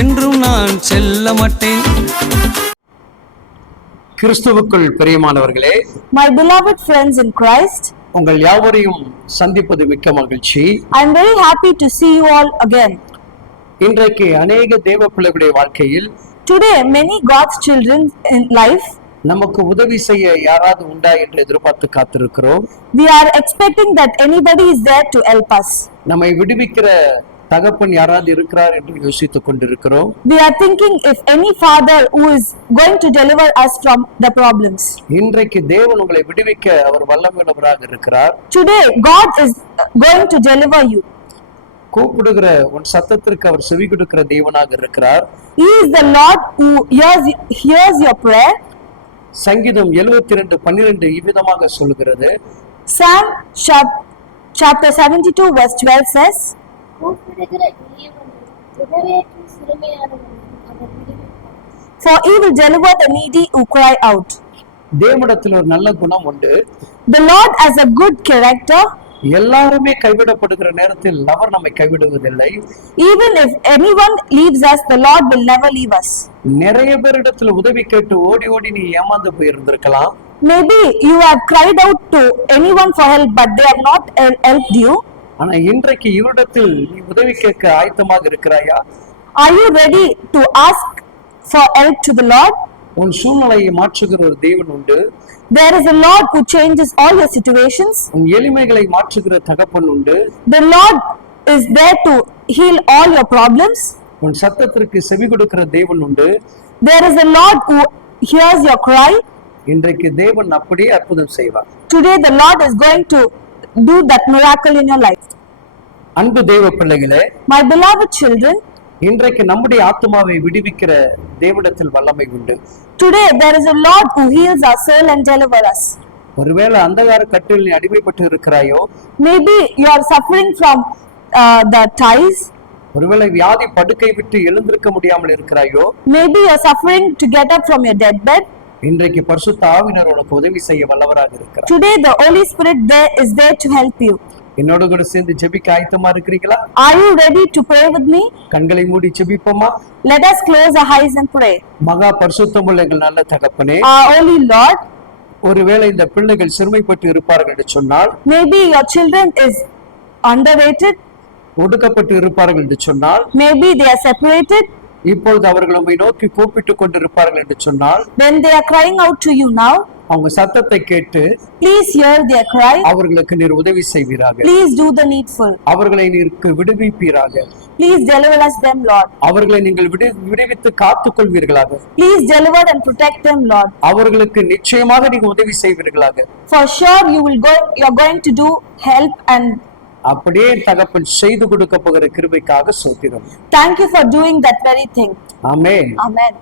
என்றும் நான் செல்ல மாட்டேன். கிறிஸ்துவுக்குள் பிரியமானவர்களே, My beloved friends in Christ, உங்கள் யாவரையும் சந்திப்பது மிக்க மகிழ்ச்சி. I am very happy to see you all again. இன்றைக்கு அநேக தேவ பிள்ளைகளுடைய வாழ்க்கையில் Today, many God's children in life, நமக்கு உதவி செய்ய யாராவது உண்டா என்று எதிர்பார்த்து காத்திருக்கிறோம். we are expecting that anybody is there to help us. நம்மை விடுவிக்கிற தகப்பன் யாராவது இருக்கிறார் என்று யோசித்துக் கொண்டிருக்கிறோம். We are thinking if any father who is going to deliver us from the problems. இன்றைக்கு தேவன் உங்களை விடுவிக்க அவர் வல்லமையுள்ளவராக இருக்கிறார். Today, God is going to deliver you. கூப்பிடுகிற உன் சத்தத்திற்கு அவர் செவி கொடுக்கிற தேவனாக இருக்கிறார். He is the Lord who hears your prayer. சங்கீதம் 72:12 இவ்விதமாக சொல்கிறது. Psalm chapter 72 verse 12 says, For he will deliver the needy who cry out. தேவனிடத்தில் ஒரு நல்ல குணம் உண்டு. The Lord has a good character. எல்லாருமே கைவிடப்படுகிற நேரத்தில் அவர் நம்மை கைவிடுவதில்லை. Even if anyone leaves us, the Lord will never leave us. நிறைய பேரிடத்துல உதவி கேட்டு ஓடி ஓடி நீ ஏமாந்து போயிருந்திருக்கலாம். Maybe you have cried out to anyone for help, but they have not helped you. ஆனா இன்றைக்கு இவரிடத்தில் நீ உதவி கேட்க ஆயத்தமாக இருக்கிறாயா? Are you ready to ask for help to the Lord? உன் சூழ்நிலையை மாற்றுகிற ஒரு தேவன் உண்டு. There is a Lord who changes all your situations. உன் எளிமைகளை மாற்றுகிற தகப்பன் உண்டு. The Lord is there to heal all your problems. உன் சத்தத்திற்கு செவி கொடுக்கிற தேவன் உண்டு. There is a Lord who hears your cry. இன்றைக்கு தேவன் அப்படியே அற்புதம் செய்வார். Today the Lord is going to do that miracle in your life. அன்பு தேவ பிள்ளைகளே, My beloved children, இன்றைக்கு நம்முடைய ஆத்மாவை விடுவிக்கிற தேவனிடத்தில் வல்லமை உண்டு. today there is a Lord who heals our soul and delivers us. ஒருவேளை அந்தகார கட்டில் நீ அடிமைப்பட்டு இருக்கிறாயோ, Maybe you are suffering from the ties. ஒருவேளை வியாதி படுக்கை விட்டு எழுந்திருக்க முடியாமல் இருக்கிறாயோ, Maybe you are suffering to get up from your deathbed. இன்றைக்கு பரிசுத்த ஆவியானவர் உனக்கு உதவி செய்ய வல்லவராக இருக்கிறார். Today the Holy Spirit is there to help you. என்னோடு கூட சேர்ந்து ஜெபிக்க ஆயத்தமா இருக்கிறீங்களா? Are you ready to pray with me? கண்களை மூடி ஜெபிப்போமா? Let us close our eyes and pray. மகா பரிசுத்தமுள்ள எங்கள் நல்ல தகப்பனே, Our holy Lord, ஒருவேளை இந்த பிள்ளைகள் சிறுமைப்பட்டு இருப்பார்கள் என்று சொன்னால், maybe your children is underrated, ஒடுக்கப்பட்டு இருப்பார்கள் என்று சொன்னால், maybe they are separated, இப்பொழுது அவர்கள் உம்மை நோக்கி கூப்பிட்டுக் கொண்டிருப்பார்கள் என்று சொன்னால், when they are crying out to you now, அவங்க சத்தத்தை கேட்டு please hear their cry. அவர்களுக்கு நீர் உதவி செய்வீராக. Please do the needful. அவர்களை நீருக்கு விடுவிப்பீராக. Please deliver us them, Lord. அவர்களை நீங்கள் விடுவித்து காத்துக் கொள்வீர்களாக. Please deliver and protect them, Lord. அவர்களுக்கு நிச்சயமாக நீங்க உதவி செய்வீர்களாக. For sure you are going to do help, and அப்படியே தகப்பன் செய்து கொடுக்க போகிற கிருபைக்காக ஸ்தோத்திரம். thank you for doing that very thing. Amen. Amen.